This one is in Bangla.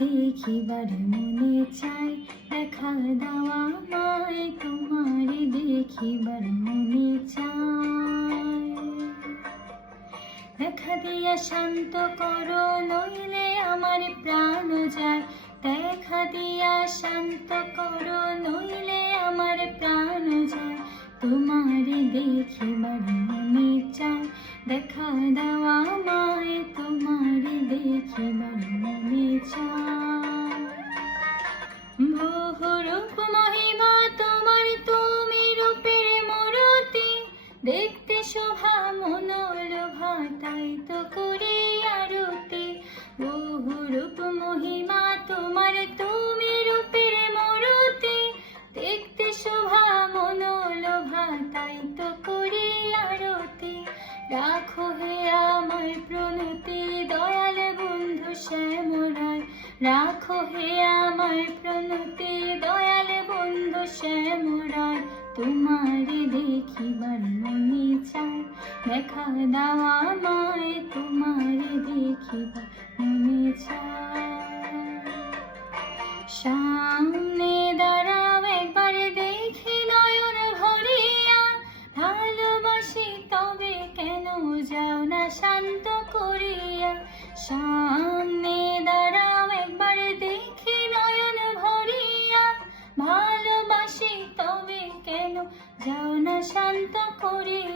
দেখিবার মনে চাই, দেখা দাও আমায় তোমারে দেখিবার মনে চাই। দেখা দিয়া শান্ত করো নইলে আমার প্রাণ যায়, দেখা দিয়া শান্ত করো নইলে আমার প্রাণ যায়। তোমারে দেখিবার মনে চাই, দেখা দাও আমায় তোমারে দেখিবার মনে চাই। বহুরূপ মহিমা তোমার, তুমি রূপের মূরতি, দেখতে শোভা মনোলোভা তাই তো করি আরতি। বহুরূপ মহিমা তোমার, তুমি রূপের মূরতি, দেখতে শোভা মনোলোভা তাই তো করি আরতি। রাখো হে আমার প্রণতি দয়াল বন্ধু শ্যামরায়, রাখো হে আমার প্রণতি দয়াল বন্ধু শ্যামরায়। তোমারে দেখিবার মনে চাই, দেখা দাও আমায় তোমারে দেখিবার মনে চাই। সামনে দাঁড়াও একবার দেখি নয়ন ভরিয়া, ভালোবাসি তবে কেন যাও না শান্ত করিয়া। সামনে দাঁড়াও একবার দেখি নয়ন ভরিয়া, ভালোবাসি তবে কেন যাও না শান্ত করিয়া।